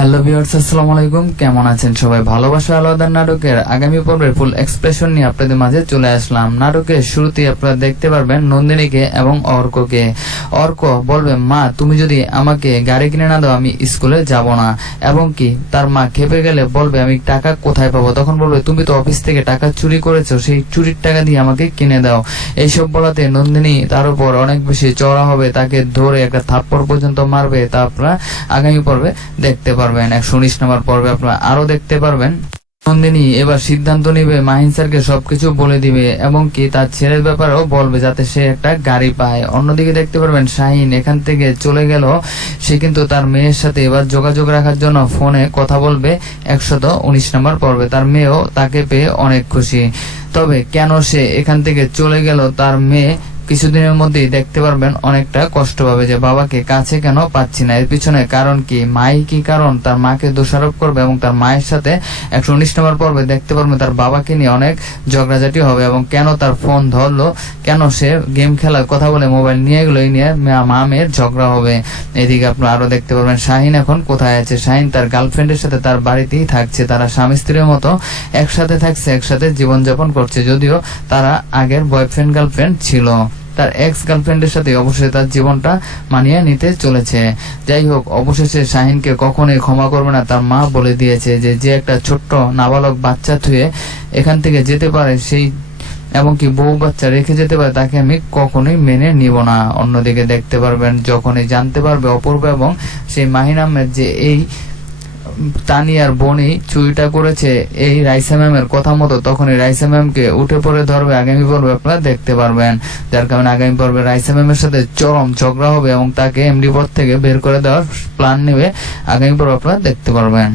Hello viewers, আসসালামু আলাইকুম। কেমন আছেন সবাই? ভালোবাসা আলাদার নাটকের আগামী পর্বের ফুল এক্সপ্রেশন নিয়ে আপনাদের মাঝে চলে আসলাম। নাটকের শুরুতেই আপনারা দেখতে পারবেন নন্দিনীকে এবং অর্ককে। অর্ক বলবে, মা তুমি যদি আমাকে গাড়ি কিনে না দাও আমি স্কুলে যাব না। এবং কি তার মা খেপে গেলে বলবে, আমি টাকা কোথায় পাবো? তখন বলবে, তুমি তো অফিস থেকে টাকা চুরি করেছো, সেই চুরির টাকা দিয়ে আমাকে কিনে দাও। এইসব বলাতে নন্দিনী তার উপর অনেক বেশি চড়া হবে, তাকে ধরে একটা থাপ্পড় পর্যন্ত মারবে। তা আপনারা আগামী পর্বে দেখতে পারবেন। 119 নম্বর পর্বে আপনারা আরো দেখতে পারবেন নন্দিনী এবার সিদ্ধান্ত নিবে, মাহিন স্যারকে সবকিছু বলে দিবে এবং কি তার ছেলের ব্যাপারেও বলবে যাতে সে একটা গাড়ি পায়। অন্যদিকে দেখতে পারবেন শাহিন এখান থেকে চলে গেল, সে কিন্তু তার মেয়ের সাথে এবার যোগাযোগ রাখার জন্য ফোনে কথা বলবে 119 নম্বর পর্বে। তার মেয়েও তাকে পেয়ে অনেক খুশি। তবে কেন সে এখান থেকে চলে গেল, তার মেয়ে কিছুদিনের মধ্যেই দেখতে পারবেন অনেকটা কষ্ট পাবে যে বাবাকে কাছে কেন পাচ্ছি না। এর পিছনে কারণ কি, মাই কি কারণ, তার মাকে দোষারোপ করবে এবং তার মায়ের সাথে 119 নম্বর পর্বে দেখতে পারবেন তার বাবাকে নিয়ে অনেক ঝগড়াঝাটি হবে এবং কেন তার ফোন ধরলো, কেন সে গেম খেলার কথা বলে মোবাইল নিয়ে গেলো, এই নিয়ে মা মেয়ের ঝগড়া হবে। এদিকে আপনারা আরো দেখতে পারবেন শাহিন এখন কোথায় আছে। শাহিন তার গার্লফ্রেন্ডের সাথে তার বাড়িতেই থাকছে, তারা স্বামী স্ত্রীর মতো একসাথে থাকছে, একসাথে জীবনযাপন করছে। যদিও তারা আগের বয়ফ্রেন্ড গার্লফ্রেন্ড ছিল, তার এক্স গার্লফ্রেন্ডের সাথে অবশ্যই তার জীবনটা মানিয়ে নিতে চলেছে। যাই হোক, অবশেষে শাহিনকে কখনোই ক্ষমা করবে না, তার মা বলে দিয়েছে যে একটা ছোট্ট নাবালক বাচ্চা থুয়ে এখান থেকে যেতে পারে, সেই এমনকি বউ বাচ্চা রেখে যেতে পারে, তাকে আমি কখনোই মেনে নিব না। অন্যদিকে দেখতে পারবেন যখনই জানতে পারবে অপূর্ব এবং সেই মাহিন আহমেদ যে এই তানিয়ার বোনই চুরিটা করেছে এই রাইসা ম্যামের কথা মতো, তখন এই রাইসা ম্যামকে উঠে পড়ে ধরবে আগামী পর্বে আপনারা দেখতে পারবেন। যার কারণে আগামী পর্বে রাইসা ম্যামের সাথে চরম ঝগড়া হবে এবং তাকে এমডি পদ থেকে বের করে দেওয়ার প্ল্যান নেবে। আগামী পর্বে আপনারা দেখতে পারবেন।